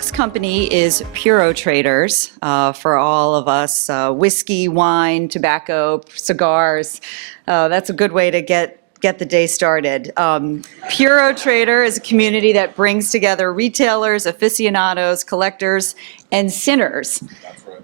next company is Puro Traders. For all of us, whiskey, wine, tobacco, cigars. That's a good way to get the day started. Puro Trader is a community that brings together retailers, aficionados, collectors, and sinners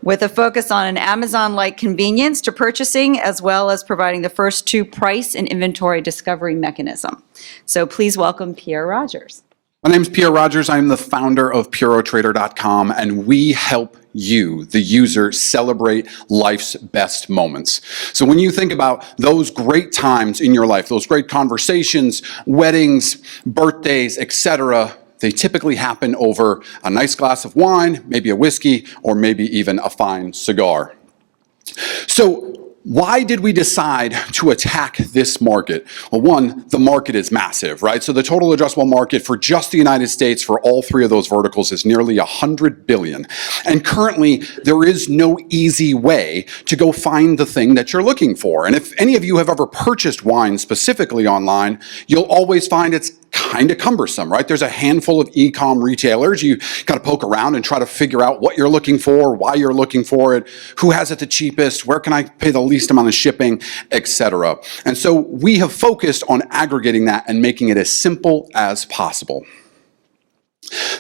with a focus on an Amazon-like convenience to purchasing, as well as providing the first two price and inventory discovery mechanism. So please welcome Pierre Rogers. My name is Pierre Rogers. I'm the founder of PuroTrader.com, and we help you, the user, celebrate life's best moments. So when you think about those great times in your life, those great conversations, weddings, birthdays, etc., they typically happen over a nice glass of wine, maybe a whiskey, or maybe even a fine cigar. So why did we decide to attack this market? Well, one, the market is massive, right? So the total addressable market for just the United States for all three of those verticals is nearly 100 billion. And currently, there is no easy way to go find the thing that you're looking for. And if any of you have ever purchased wine specifically online, you'll always find it's kind of cumbersome, right? There's a handful of e-com retailers. You got to poke around and try to figure out what you're looking for, why you're looking for it, who has it the cheapest, where can I pay the least amount of shipping, etc. And so we have focused on aggregating that and making it as simple as possible.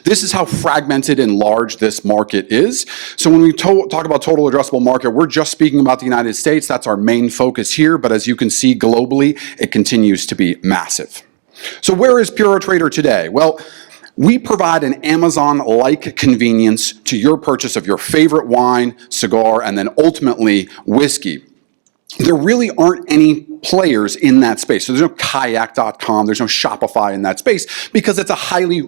This is how fragmented and large this market is. So when we talk about total addressable market, we're just speaking about the United States. That's our main focus here. But as you can see globally, it continues to be massive. So where is Puro Trader today? Well, we provide an Amazon-like convenience to your purchase of your favorite wine, cigar, and then ultimately whiskey. There really aren't any players in that space. So there's no kayak.com, there's no Shopify in that space because it's a highly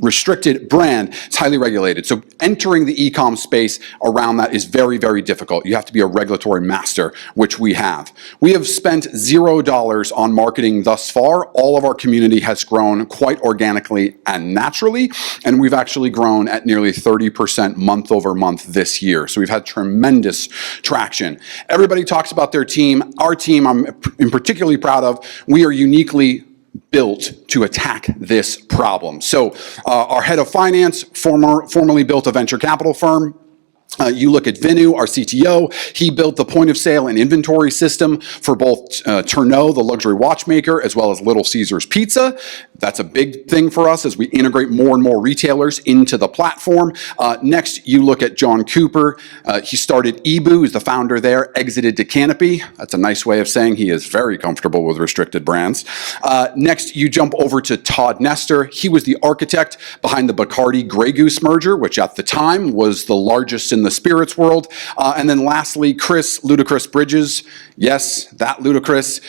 restricted brand. It's highly regulated. So entering the e-com space around that is very, very difficult. You have to be a regulatory master, which we have. We have spent $0 on marketing thus far. All of our community has grown quite organically and naturally, and we've actually grown at nearly 30% month over month this year. So we've had tremendous traction. Everybody talks about their team. Our team, I'm particularly proud of. We are uniquely built to attack this problem. So our head of finance formerly built a venture capital firm. You look at Vinu, our CTO, he built the point of sale and inventory system for both Tourneau, the luxury watchmaker, as well as Little Caesars Pizza. That's a big thing for us as we integrate more and more retailers into the platform. Next, you look at John Cooper. He started Ebu, he's the founder there, exited to Canopy. That's a nice way of saying he is very comfortable with restricted brands. Next, you jump over to Todd Nestor. He was the architect behind the Bacardi Grey Goose merger, which at the time was the largest in the spirits world. And then lastly, Chris Ludacris Bridges. Yes, that Ludacris.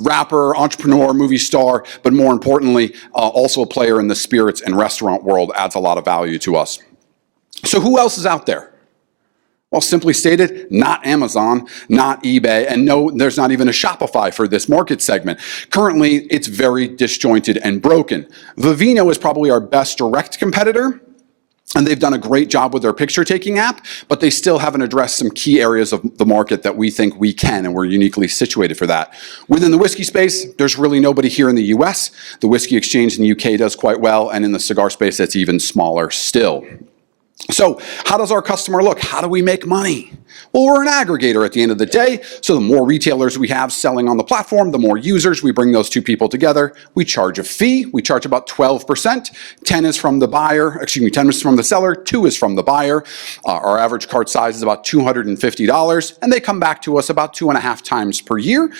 Rapper, entrepreneur, movie star, but more importantly, also a player in the spirits and restaurant world, adds a lot of value to us. So who else is out there? Well, simply stated, not Amazon, not eBay, and no, there's not even a Shopify for this market segment. Currently, it's very disjointed and broken. Vivino is probably our best direct competitor, and they've done a great job with their picture-taking app, but they still haven't addressed some key areas of the market that we think we can, and we're uniquely situated for that. Within the whiskey space, there's really nobody here in the US. The Whiskey Exchange in the UK does quite well, and in the cigar space, it's even smaller still. So how does our customer look? How do we make money? Well, we're an aggregator at the end of the day. So the more retailers we have selling on the platform, the more users, we bring those two people together. We charge a fee. We charge about 12%. 10 is from the buyer. 10 is from the seller. 2 is from the buyer. Our average cart size is about $250, and they come back to us about 2.5 times per year.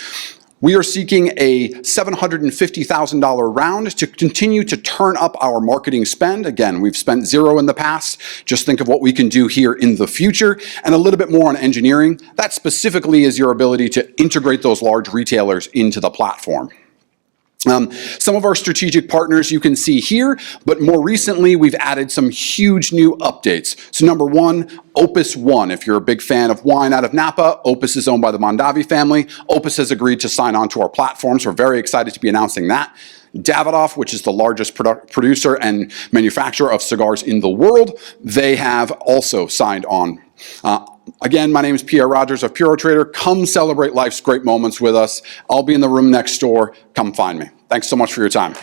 We are seeking a $750,000 round to continue to turn up our marketing spend. Again, we've spent $0 in the past. Just think of what we can do here in the future, and a little bit more on engineering. That specifically is your ability to integrate those large retailers into the platform. Some of our strategic partners you can see here, but more recently we've added some huge new updates. So number one, Opus One. If you're a big fan of wine out of Napa, Opus is owned by the Mondavi family. Opus has agreed to sign on to our platform, so we're very excited to be announcing that. Davidoff, which is the largest producer and manufacturer of cigars in the world, they have also signed on. Again, my name is Pierre Rogers of Puro Trader. Come celebrate life's great moments with us. I'll be in the room next door. Come find me. Thanks so much for your time.